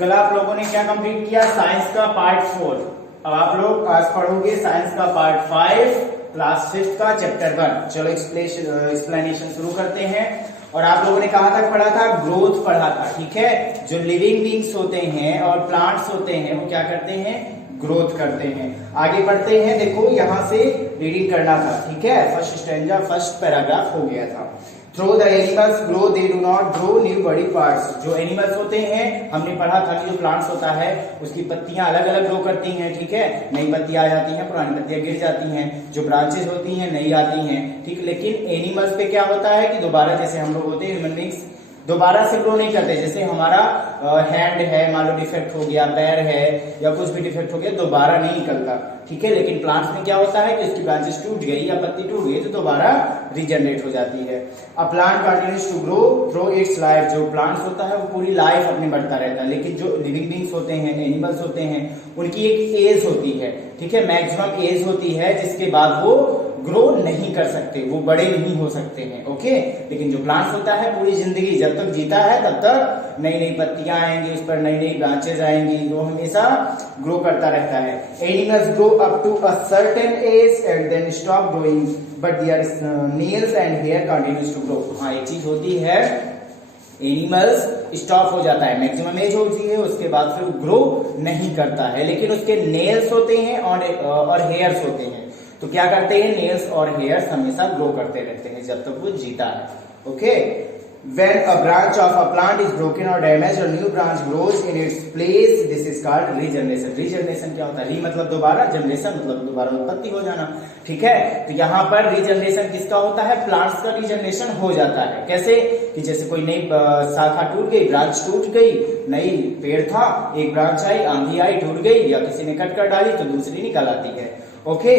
कल आप लोगों ने क्या कंप्लीट किया? साइंस का पार्ट 4। अब आप लोग आज पढ़ोगे साइंस का पार्ट 5 क्लास 5 का चैप्टर 1। चलो एक्सप्लेनेशन शुरू करते हैं। और आप लोगों ने कहां तक पढ़ा था? ग्रोथ पढ़ा था, ठीक है। जो लिविंग बींग्स होते हैं और प्लांट्स होते हैं वो क्या करते हैं? ग्रोथ करते हैं। आगे बढ़ते हैं। देखो यहां से रीडिंग करना था, ठीक है। फर्स्ट स्टैंजा फर्स्ट पैराग्राफ हो गया था। Through the animals grow they do not grow new body parts. जो एनिमल्स होते हैं, हमने पढ़ा था कि जो प्लांट्स होता है उसकी पत्तियां अलग अलग ग्रो करती हैं, ठीक है। नई पत्तियां आ जाती हैं, पुरानी पत्तियां गिर जाती हैं, जो ब्रांचेस होती हैं नई आती हैं, ठीक। लेकिन एनिमल्स पे क्या होता है कि दोबारा, जैसे हम लोग होते हैं ह्यूमन बींग्स, दोबारा से ग्रो नहीं करते। जैसे हमारा हैंड है, मान लो डिफेक्ट हो गया, पैर है या कुछ भी डिफेक्ट हो गया, दोबारा नहीं निकलता, ठीक है। लेकिन प्लांट्स में क्या होता है कि उसकी ब्रांचेस टूट गई या पत्ती टूट गई तो दोबारा रीजनरेट हो जाती है। A plant continues to grow through its life. जो प्लांट्स होता है वो पूरी लाइफ अपनी बढ़ता रहता है। लेकिन जो लिविंग बींग्स होते हैं, एनिमल्स होते हैं, उनकी एक एज होती है, ठीक है। मैक्सिमम एज होती है जिसके बाद वो ग्रो नहीं कर सकते, वो बड़े नहीं हो सकते हैं, ओके। लेकिन जो प्लांट्स होता है पूरी जिंदगी जब तक जीता है तब तक नई नई पत्तियां आएंगी, उस पर नई नई ब्रांचेस आएंगी, वो हमेशा ग्रो करता रहता है। Animals grow up to a certain age and then stop growing but their nails and hair continues to grow. हाँ, एक चीज होती है, एनिमल्स स्टॉप हो जाता है, मैक्सिमम एज होती है, उसके बाद फिर ग्रो नहीं करता है। लेकिन उसके नेल्स होते हैं और हेयर्स होते हैं, तो क्या करते हैं? नेल्स और हेयर्स हमेशा ग्रो करते रहते हैं जब तक वो जीता है, okay. When a branch of a plant is broken or damaged, a new branch grows in its place. This is called regeneration. Regeneration क्या होता है? री मतलब दोबारा, जनरेशन मतलब दोबारा उत्पत्ति हो जाना, ठीक है। तो यहाँ पर रीजनरेशन किसका होता है? प्लांट्स का रीजनरेशन हो जाता है। कैसे? कि जैसे कोई नई शाखा टूट गई, ब्रांच टूट गई, नई पेड़ था, एक ब्रांच आई, आंधी आई, टूट गई, या किसी ने कट कर डाली तो दूसरी निकल आती है, ओके।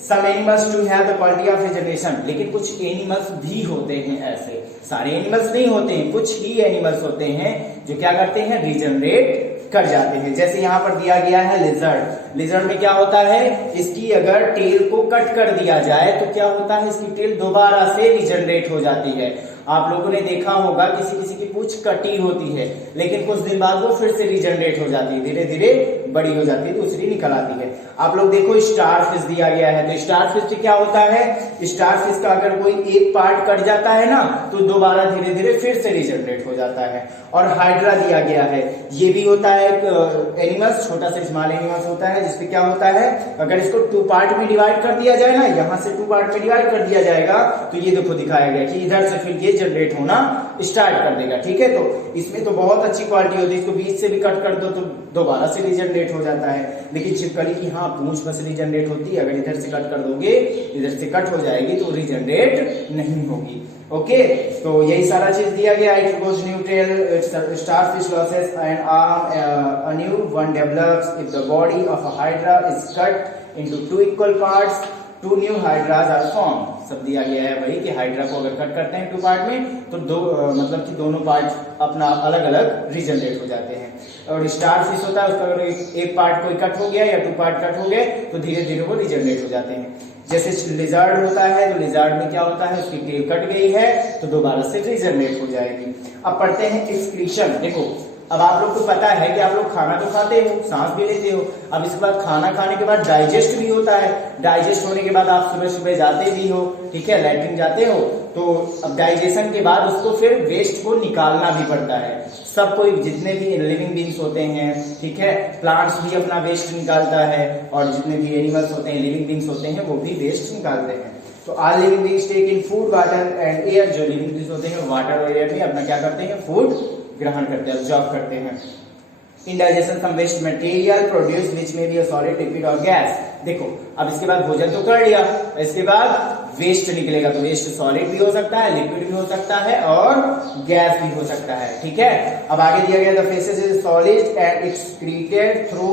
Some animals too have the quality of regeneration. लेकिन कुछ एनिमल्स भी होते हैं ऐसे, सारे एनिमल्स नहीं होते हैं, कुछ ही एनिमल्स होते हैं जो क्या करते हैं? रीजनरेट कर जाते हैं। जैसे यहां पर दिया गया है लिजर्ड। लिजर्ड में क्या होता है? इसकी अगर टेल को कट कर दिया जाए तो क्या होता है? इसकी टेल दोबारा से रीजनरेट हो जाती है। आप लोगों ने देखा होगा किसी किसी की पूंछ कटी होती है, लेकिन कुछ दिन बाद वो फिर से रीजनरेट हो जाती है, धीरे धीरे बड़ी हो जाती है, दूसरी निकल आती है। आप लोग देखो स्टार फिश दिया गया है, तो स्टार फिश से क्या होता है? स्टार फिश का अगर कोई एक पार्ट कट जाता है ना तो दोबारा धीरे धीरे फिर से रीजनरेट हो जाता है। और हाइड्रा दिया गया है, ये भी होता है एनिमल्स, छोटा सा स्मॉल एनिमल्स होता है, जिसपे क्या होता है? अगर इसको 2 पार्ट में डिवाइड कर दिया जाए ना, यहां से 2 पार्ट में डिवाइड कर दिया जाएगा तो ये देखो दिखाया गया कि इधर से फिर ये जनरेट होना स्टार्ट कर देगा, ठीक है। तो इसमें तो बहुत अच्छी क्वालिटी होती है, इसको बीच से भी कट कर दो तो दोबारा से रीजनरेट हो जाता है। लेकिन छिपकली की हाँ पूंछ बस रीजनरेट होती है, अगर इधर से कट कर दोगे, इधर से कट हो जाएगी तो रीजनरेट नहीं होगी, ओके। तो यही सारा चीज दिया गया है। It goes new tail, starfish loses an arm, a new one develops if the body of a hydra is cut into 2 equal parts. 2 new hydras are formed. सब दिया गया है वही कि हाइड्रा को अगर कट करते हैं 2 पार्ट में तो मतलब कि दोनों पार्ट अपना अलग अलग रीजनरेट हो जाते हैं। और स्टार फिश होता है, उसका अगर एक पार्ट कोई कट हो गया या 2 पार्ट कट हो गए तो धीरे धीरे वो रीजनरेट हो जाते हैं। जैसे लिजर्ड होता है, तो लिजर्ड में क्या होता है? उसकी टेल कट गई है तो दोबारा से रीजनरेट हो जाएगी। अब पढ़ते हैं एक्सक्रीशन। देखो अब आप लोग को पता है कि आप लोग खाना तो खाते हो, सांस भी लेते हो, अब इसके बाद खाना खाने के बाद डाइजेस्ट भी होता है। डाइजेस्ट होने के बाद आप सुबह सुबह जाते भी हो, ठीक है, लैट्रिन जाते हो, तो अब डाइजेशन के बाद उसको फिर वेस्ट को निकालना भी पड़ता है। सब कोई जितने भी लिविंग बींग्स होते हैं, ठीक है, प्लांट्स भी अपना वेस्ट निकालता है, और जितने भी एनिमल्स होते हैं, लिविंग बींग्स होते हैं, वो भी वेस्ट निकालते हैं। तो all living beings take in food, water and air. जो लिविंग बींग्स होते हैं वाटर और एयर में अपना क्या करते हैं? फूड ग्रहण करते हैं, ऑब्जॉर्व करते हैं। In digestion some waste material produce which may be a solid, liquid और गैस। देखो अब इसके बाद भोजन तो कर लिया, इसके बाद वेस्ट निकलेगा, तो वेस्ट सॉलिड भी हो सकता है, लिक्विड भी हो सकता है और गैस भी हो सकता है, ठीक है। अब आगे दिया गया the faces is solid and excreted through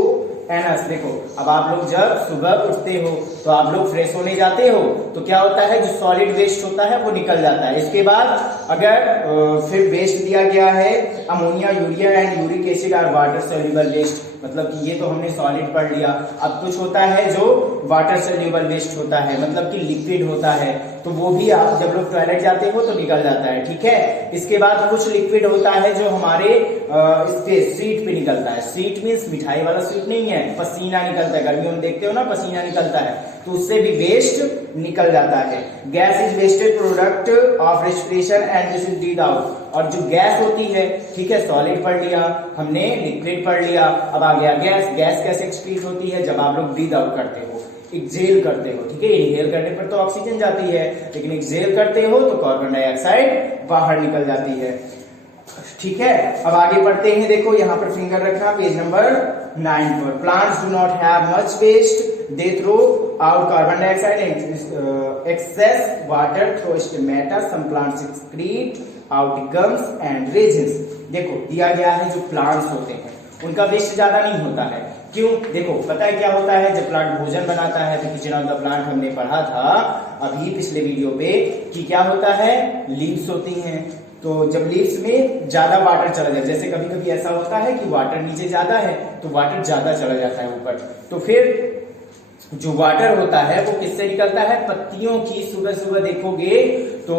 anus. देखो अब आप लोग जब सुबह उठते हो तो आप लोग फ्रेश होने जाते हो तो क्या होता है? जो सॉलिड वेस्ट होता है वो निकल जाता है। इसके बाद अगर फिर वेस्ट दिया गया है ammonia, urea and uric acid are water soluble waste. मतलब कि ये तो हमने सॉलिड पढ़ लिया। अब कुछ होता है जो वाटर सोल्यूबल वेस्ट होता है, मतलब कि लिक्विड होता है, तो वो भी आप जब लोग टॉयलेट जाते हो तो निकल जाता है, ठीक है। इसके बाद कुछ लिक्विड होता है जो हमारे इसके सीट पे निकलता है। सीट मीन्स मिठाई वाला सीट नहीं है, पसीना निकलता है, गर्मियों में देखते हो ना पसीना निकलता है, तो उससे भी वेस्ट निकल जाता है। Gas is wasted product of respiration and this is breathe out. और जो गैस होती है, ठीक है, सॉलिड पढ़ लिया हमने, लिक्विड पढ़ लिया, अब आ गया गैस। गैस कैसे एक्सक्रीट होती है? जब आप लोग ब्रीथ आउट करते हो, एक्सहेल करते हो, ठीक है। इनहेल करने पर तो ऑक्सीजन जाती है, लेकिन एक्सहेल करते हो तो कार्बन डाइऑक्साइड बाहर निकल जाती है, ठीक है। अब आगे बढ़ते हैं, देखो यहाँ पर फिंगर रखना पेज नंबर 9 पर। Plants do not have much waste, they throw out carbon dioxide and excess water through stomata, some plants excrete out gums and resins. देखो दिया गया है जो प्लांट्स होते हैं उनका वेस्ट ज्यादा नहीं होता है। क्यों? देखो पता है क्या होता है, जब प्लांट भोजन बनाता है तो किचन ऑफ द प्लांट हमने पढ़ा था अभी पिछले वीडियो पे कि क्या होता है, लीव्स होती हैं। तो जब लीव्स में ज्यादा वाटर चला जाए, जैसे कभी कभी ऐसा होता है कि वाटर नीचे ज्यादा है तो वाटर ज्यादा चला जाता है ऊपर, तो फिर जो वाटर होता है वो किससे निकलता है? पत्तियों की। सुबह सुबह देखोगे तो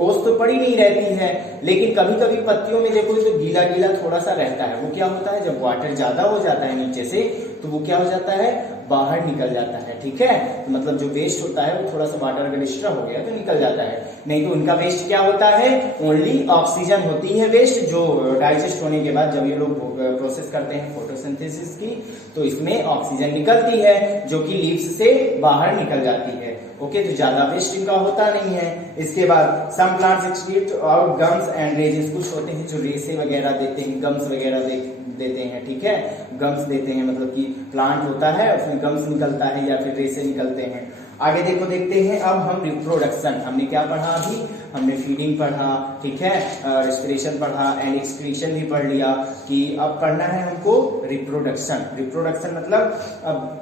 ओस तो पड़ी नहीं रहती है, लेकिन कभी कभी पत्तियों में देखोगे तो गीला गीला थोड़ा सा रहता है। वो क्या होता है, जब वाटर ज्यादा हो जाता है नीचे से तो वो क्या हो जाता है, बाहर निकल जाता है, ठीक है। तो मतलब जो वेस्ट होता है वो थोड़ा सा वाटर अगर एक्स्ट्रा हो गया तो निकल जाता है, नहीं तो उनका वेस्ट क्या होता है, ओनली ऑक्सीजन होती है वेस्ट, जो डाइजेस्ट होने के बाद जब ये लोग प्रोसेस करते हैं फोटोसिंथेसिस की तो इसमें ऑक्सीजन निकलती है जो कि लीव्स से बाहर निकल जाती है। ओके, तो ज्यादा वेस्ट इनका होता नहीं है। इसके बाद some plants excrete out gums and resins, कुछ होते हैं जो रेसे वगैरह देते हैं, गम्स वगैरह देते हैं, ठीक है। गम्स देते हैं मतलब कि प्लांट होता है उसमें गम्स निकलता है या फिर रेसे निकलते हैं। आगे देखो देखते हैं अब हम रिप्रोडक्शन। हमने क्या पढ़ा अभी? हमने फीडिंग पढ़ा, ठीक है, रेस्पिरेशन पढ़ा एंड एक्सक्रीशन भी पढ़ लिया, कि अब पढ़ना है हमको रिप्रोडक्शन। रिप्रोडक्शन मतलब अब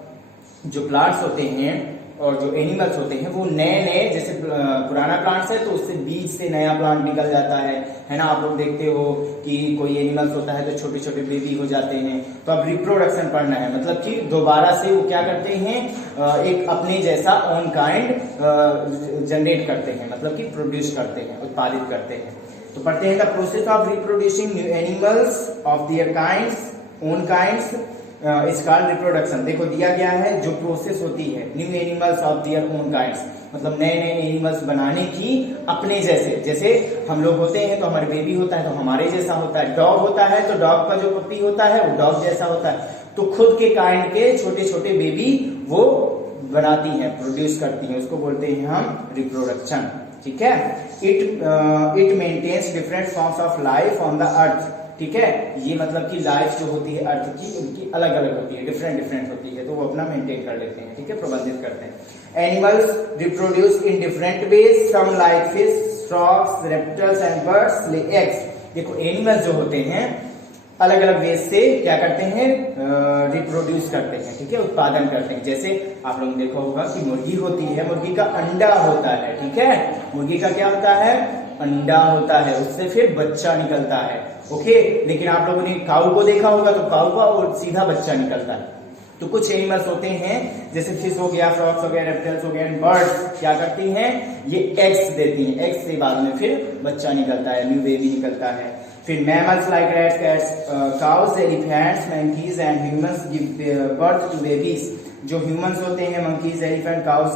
जो प्लांट्स होते हैं और जो एनिमल्स होते हैं वो नए नए, जैसे पुराना प्लांट्स है तो उससे बीज से नया प्लांट निकल जाता है ना। आप लोग देखते हो कि कोई एनिमल्स होता है तो छोटे छोटे बेबी हो जाते हैं। तो अब रिप्रोडक्शन पढ़ना है, मतलब कि दोबारा से वो क्या करते हैं, एक अपने जैसा ओन काइंड जनरेट करते हैं, मतलब कि प्रोड्यूस करते हैं, उत्पादित करते हैं। तो पढ़ते हैं the process of reproducing new animals of their kinds, own kinds is called reproduction. देखो दिया गया है जो प्रोसेस होती है new animals of their own kinds, मतलब नए नए एनिमल्स बनाने की अपने जैसे। जैसे हम लोग होते हैं तो हमारे बेबी होता है तो हमारे जैसा होता है, डॉग होता है तो डॉग का जो पप्पी होता है वो डॉग जैसा होता है। तो खुद के काइंड के छोटे छोटे बेबी वो बनाती हैं, प्रोड्यूस करती हैं, उसको बोलते हैं हम रिप्रोडक्शन, ठीक है। It maintains different forms of life on the earth, ठीक है। ये मतलब कि लाइफ जो होती है अर्थ की उनकी अलग अलग होती है, डिफरेंट डिफरेंट होती है, तो वो अपना मेंटेन कर लेते हैं, ठीक है, प्रबंधित करते हैं। Animals reproduce in different ways, some like fish, frogs, reptiles and birds lay eggs. देखो एनिमल्स जो होते हैं अलग अलग वेज से क्या करते हैं, रिप्रोड्यूस करते हैं, ठीक है, उत्पादन करते हैं। जैसे आप लोगों ने देखा होगा कि मुर्गी होती है, मुर्गी का अंडा होता है, ठीक है, मुर्गी का क्या होता है, अंडा होता है, उससे फिर बच्चा निकलता है, ओके। लेकिन आप लोगों ने काऊ को देखा होगा तो काऊ का और सीधा बच्चा निकलता है। तो कुछ एनिमल्स होते हैं जैसे फिश हो गया, फ्रॉग्स हो गया, रेप्टिल्स हो गया, बर्ड्स क्या करती हैं, ये एग्स देती हैं, एग्स से बाद में फिर बच्चा निकलता है, न्यू बेबी निकलता है। फिर mammals like rats, cats, cows, elephants, monkeys and humans give birth to babies. जो ह्यूमंस होते हैं, monkeys, elephant, cows,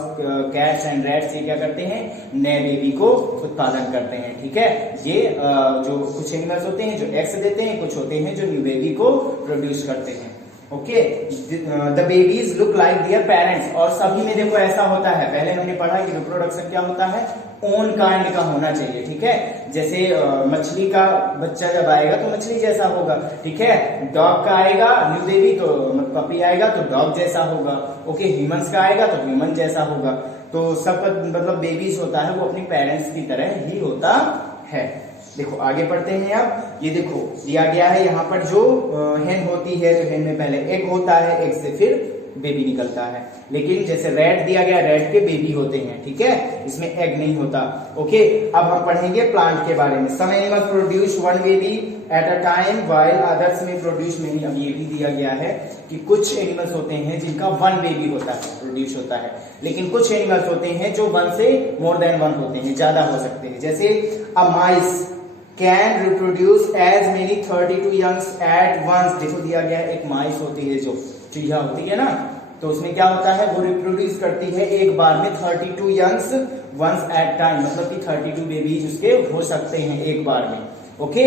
cats and rats, ये क्या करते हैं, नए बेबी को उत्पादन करते हैं, ठीक है। ये जो कुछ एनिमल्स होते हैं जो एग्स देते हैं, कुछ होते हैं जो न्यू बेबी को प्रोड्यूस करते हैं, okay. The babies look like their parents, और सभी में देखो ऐसा होता है। पहले हमने पढ़ा कि रिप्रोडक्शन क्या होता है, ओन काइंड का होना चाहिए, ठीक है। जैसे मछली का बच्चा जब आएगा तो मछली जैसा होगा, ठीक है। डॉग का आएगा न्यू बेबी तो पपी आएगा तो डॉग जैसा होगा, ओके। ह्यूमंस का आएगा तो ह्यूमन जैसा होगा। तो सब मतलब बेबीज होता है वो अपने पेरेंट्स की तरह ही होता है। देखो आगे पढ़ते हैं अब। ये देखो दिया गया है यहाँ पर जो हेन होती है तो हेन में पहले एग होता है, एग से फिर बेबी निकलता है। लेकिन जैसे रैट दिया गया, रैट के बेबी होते हैं, ठीक है, इसमें एग नहीं होता, ओके। अब हम पढ़ेंगे प्लांट के बारे में। Some animal produce one baby at a time while others may produce many. अब ये भी दिया गया है कि कुछ एनिमल्स होते हैं जिनका वन बेबी होता है, प्रोड्यूस होता है, लेकिन कुछ एनिमल्स होते हैं जो वन से मोर देन वन होते हैं, ज्यादा हो सकते हैं। जैसे a mice can reproduce as many 32 youngs at once. देखो दिया गया है, एक माइस होती है जो चूहिया होती है ना, तो उसमें क्या होता है, वो रिप्रोड्यूस करती है एक बार में 32 यंग्स वंस एट टाइम, मतलब कि 32 बेबीज उसके हो सकते हैं एक बार में। ओके,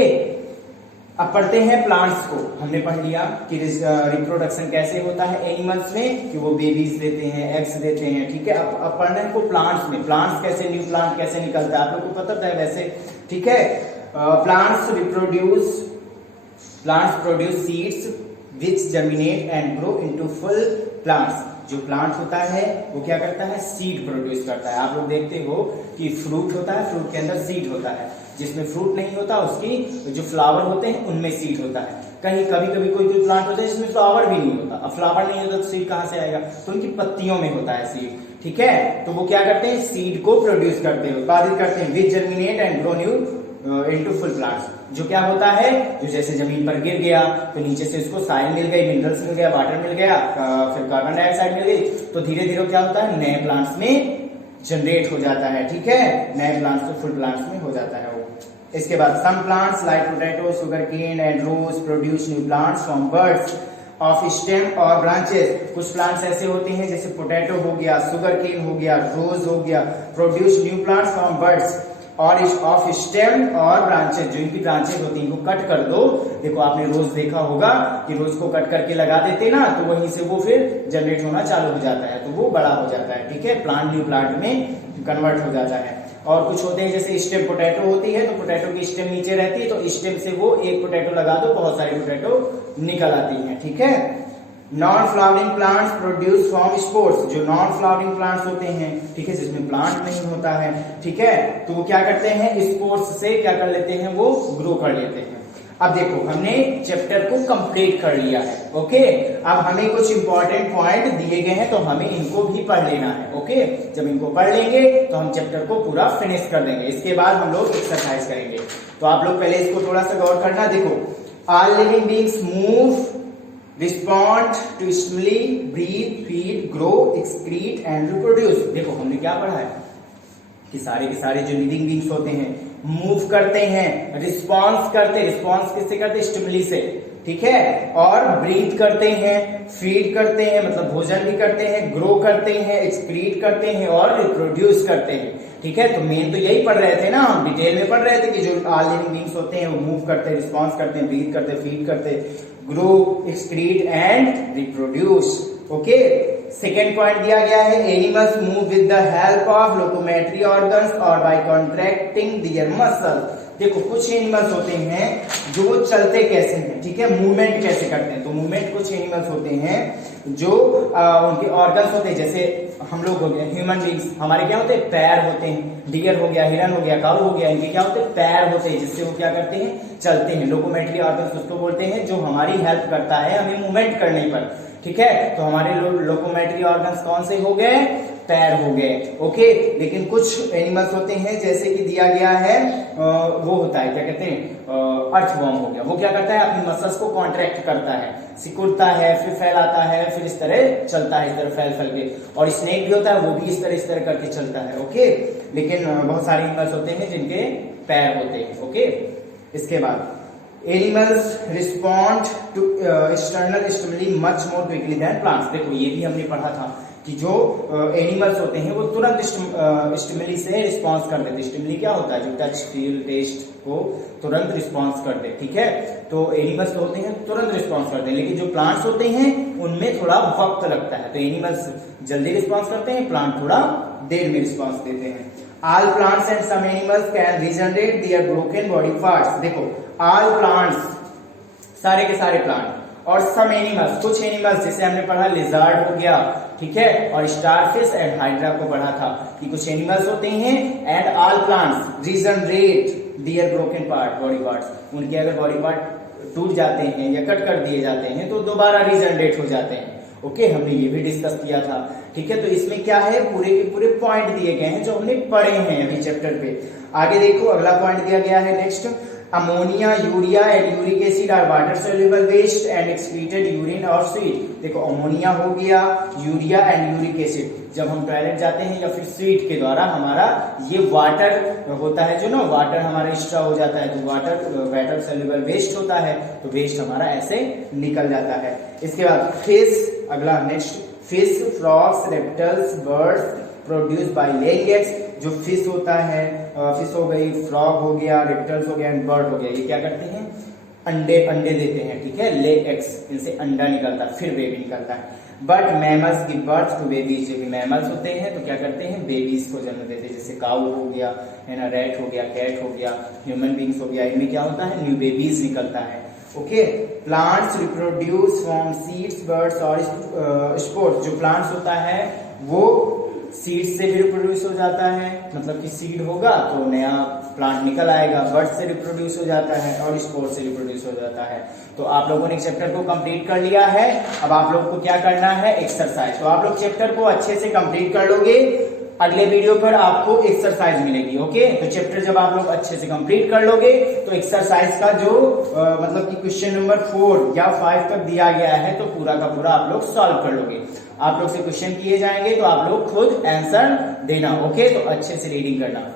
अब पढ़ते हैं प्लांट्स को। हमने पढ़ लिया कि रिप्रोडक्शन कैसे होता है एनिमल्स में, कि वो बेबीज देते हैं, एग्स देते हैं, ठीक है। अब पढ़ने को प्लांट्स में, प्लांट्स कैसे, न्यू प्लांट कैसे निकलता है, आप लोग को पता है वैसे, ठीक है। Plants produce seeds which germinate and grow into full plants। जो प्लांट होता है वो क्या करता है, सीड प्रोड्यूस करता है। आप लोग देखते हो कि फ्रूट होता है, फ्रूट के अंदर सीड होता है, जिसमें फ्रूट नहीं होता उसकी जो फ्लावर होते हैं उनमें सीड होता है। कहीं कभी कभी कोई प्लांट होता है जिसमें फ्लावर भी नहीं होता। अब फ्लावर नहीं होता तो सीड कहां से आएगा, तो उनकी पत्तियों में होता है सीड, ठीक है। तो वो क्या करते हैं, सीड को प्रोड्यूस करते हैं, उत्पादित करते हैं, which germinate and grow new into full plants. जो क्या होता है, जो जैसे जमीन पर गिर गया तो नीचे से उसको साइल मिल गई, मिनरल्स मिल गया, वाटर मिल गया, फिर कार्बन डाइऑक्साइड मिल गई, तो धीरे धीरे क्या होता है, नए प्लांट्स में जनरेट हो जाता है, ठीक है। नए प्लांट्स तो फुल प्लांट्स में हो जाता है वो। इसके बाद some plants like potato, sugar cane and rose produce new plants from buds of stem और ब्रांचेस। कुछ प्लांट्स ऐसे होते हैं जैसे पोटैटो हो गया, शुगर केन हो गया, रोज हो गया, produce new plants from birds और ऑफ स्टेम और ब्रांचेस। जो इनकी ब्रांचेस होती हैं इनको कट कर दो। देखो आपने रोज देखा होगा कि रोज को कट करके लगा देते ना, तो वहीं से वो फिर जनरेट होना चालू हो जाता है, तो वो बड़ा हो जाता है, ठीक है। प्लांट न्यू प्लांट में कन्वर्ट हो जाता है। और कुछ होते हैं जैसे स्टेम पोटैटो होती है, तो पोटैटो की स्टेम नीचे रहती है, तो स्टेम से वो एक पोटैटो लगा दो, बहुत सारी पोटैटो निकल आती है, ठीक है। Non flowering plants produce from spores. जो नॉन फ्लावरिंग प्लांट्स होते हैं, ठीक है, जिसमें प्लांट नहीं होता है, ठीक है, तो वो क्या करते हैं, स्पोर्स से क्या कर लेते हैं, वो ग्रो कर लेते हैं। अब देखो हमने चैप्टर को कंप्लीट कर लिया है, ओके। अब हमें कुछ इंपॉर्टेंट पॉइंट दिए गए हैं तो हमें इनको भी पढ़ लेना है, ओके। जब इनको पढ़ लेंगे तो हम चैप्टर को पूरा फिनिश कर देंगे। इसके बाद हम लोग एक्सरसाइज करेंगे, तो आप लोग पहले इसको थोड़ा सा गौर करना। देखो, all living beings move, respond to stimuli, breathe, feed, grow, excrete and reproduce. देखो हमने क्या पढ़ा है कि सारे के सारे जो लिविंग बीइंग्स होते हैं मूव करते हैं, रिस्पॉन्स करते, रिस्पॉन्स किससे करते, स्टिमुली से, ठीक है, और ब्रीथ करते हैं, फीड करते हैं मतलब भोजन भी करते हैं, ग्रो करते हैं, एक्सक्रीट करते हैं और रिप्रोड्यूस करते हैं, ठीक है। तो मेन तो यही पढ़ रहे थे ना, हम डिटेल में पढ़ रहे थे कि जो ऑल लिविंग बीइंग्स होते हैं वो मूव करते हैं, रिस्पॉन्स करते हैं, ब्रीथ करते हैं, फीड करते हैं, grow, excrete and reproduce, okay. Second point दिया गया है, animals move with the help of locomotory organs और बाय कॉन्ट्रैक्टिंग दियर मसल्स। देखो कुछ एनिमल्स होते हैं जो चलते कैसे हैं, ठीक है, मूवमेंट कैसे करते हैं। तो मूवमेंट कुछ एनिमल्स होते हैं जो उनके ऑर्गन्स होते हैं, जैसे हम लोग हो गए ह्यूमन बींग्स, हमारे क्या होते हैं, पैर होते हैं। डियर हो गया, हिरन हो गया, काऊ हो गया, इनके क्या होते हैं, पैर होते हैं, जिससे वो क्या करते हैं, चलते हैं। लोकोमेटरी ऑर्गन्स उसको बोलते हैं जो हमारी हेल्प करता है हमें मूवमेंट करने पर, ठीक है। तो हमारे लोकोमेटरी ऑर्गन्स कौन से हो गए, पैर हो गए, ओके। लेकिन कुछ एनिमल्स होते हैं जैसे कि दिया गया है वो होता है क्या कहते हैं, अर्थवर्म हो गया, वो क्या करता है, अपनी मसल्स को कॉन्ट्रैक्ट करता है, सिकुड़ता है, फिर फैलाता है, फिर इस तरह चलता है, इस तरह फैल फैल के। और स्नेक भी होता है, वो भी इस तरह करके चलता है, ओके। लेकिन बहुत सारे एनिमल्स होते हैं जिनके पैर होते हैं, ओके। इसके बाद animals respond to external stimuli much more quickly than plants. देखो ये भी हमने पढ़ा था कि जो एनिमल्स होते हैं वो तुरंत स्टिमुली से रिस्पॉन्स कर देते। स्टिमुली क्या होता है, जो टच, फील, टेस्ट को तुरंत रिस्पॉन्स कर दे, ठीक है। तो एनिमल्स तो होते हैं तुरंत रिस्पॉन्स करते हैं, लेकिन जो प्लांट्स होते हैं उनमें थोड़ा वक्त लगता है। तो एनिमल्स जल्दी रिस्पॉन्स करते हैं, प्लांट थोड़ा देर में रिस्पॉन्स देते हैं। All plants and some animals can regenerate their broken body parts। देखो all plants, सारे के सारे प्लांट, और some animals, कुछ एनिमल्स, जैसे हमने पढ़ा लिजार्ड हो गया, ठीक है, और स्टारफिश एंड हाइड्रा को पढ़ा था कि कुछ एनिमल्स होते हैं and all plants regenerate their broken part, body parts. उनके अगर बॉडी पार्ट टूट जाते हैं या कट कर दिए जाते हैं तो दोबारा रीजनरेट हो जाते हैं, ओके। हमने ये भी डिस्कस किया था, ठीक है। तो इसमें क्या है, पूरे के पूरे पॉइंट दिए गए हैं जो हमने पढ़े हैं अभी चैप्टर पे। आगे देखो अगला पॉइंट दिया गया है next, ammonia, urea and uric acid are water soluble waste and excreted urine और स्वीट। देखो अमोनिया हो गया, यूरिया एंड यूरिक एसिड, जब हम टॉयलेट जाते हैं या फिर स्वीट के द्वारा हमारा ये वाटर होता है, जो ना वाटर हमारा एक्स्ट्रा हो जाता है, तो वाटर सोल्यूबल वेस्ट होता है, तो वेस्ट हमारा ऐसे निकल जाता है। इसके बाद फिश, अगला next, fish, frogs, reptiles, birds produce by laying eggs. जो फिश होता है, फिश हो गई, फ्रॉग हो गया, रेप्टिल्स हो गया एंड बर्ड हो गया, ये क्या करते हैं, अंडे देते हैं, ठीक है, ले एग्स, इनसे अंडा निकलता है, फिर बेबी निकलता है। But mammals give birth to babies, जो भी मैमल्स होते हैं तो क्या करते हैं, बेबीज को जन्म देते हैं, जैसे काऊ हो गया, है ना, रैट हो गया, कैट हो गया, ह्यूमन बींग्स हो गया, इनमें क्या होता है, न्यू बेबीज निकलता है। Okay, plants reproduce from seeds, birds और स्पोर्स। जो प्लांट्स होता है वो सीड से भी रिप्रोड्यूस हो जाता है, मतलब कि सीड होगा तो नया प्लांट निकल आएगा, बर्ड से रिप्रोड्यूस हो जाता है और स्पोर से रिप्रोड्यूस हो जाता है। तो आप लोगों ने चैप्टर को कंप्लीट कर लिया है। अब आप लोग को क्या करना है, एक्सरसाइज। तो आप लोग चैप्टर को अच्छे से कंप्लीट कर लोगे, अगले वीडियो पर आपको एक्सरसाइज मिलेगी। ओके, तो चैप्टर जब आप लोग अच्छे से कंप्लीट कर लोगे तो एक्सरसाइज का जो मतलब कि क्वेश्चन नंबर 4 या 5 तक दिया गया है तो पूरा का पूरा आप लोग सॉल्व कर लोगे। आप लोग से क्वेश्चन किए जाएंगे तो आप लोग खुद आंसर देना। ओके, तो अच्छे से रीडिंग करना।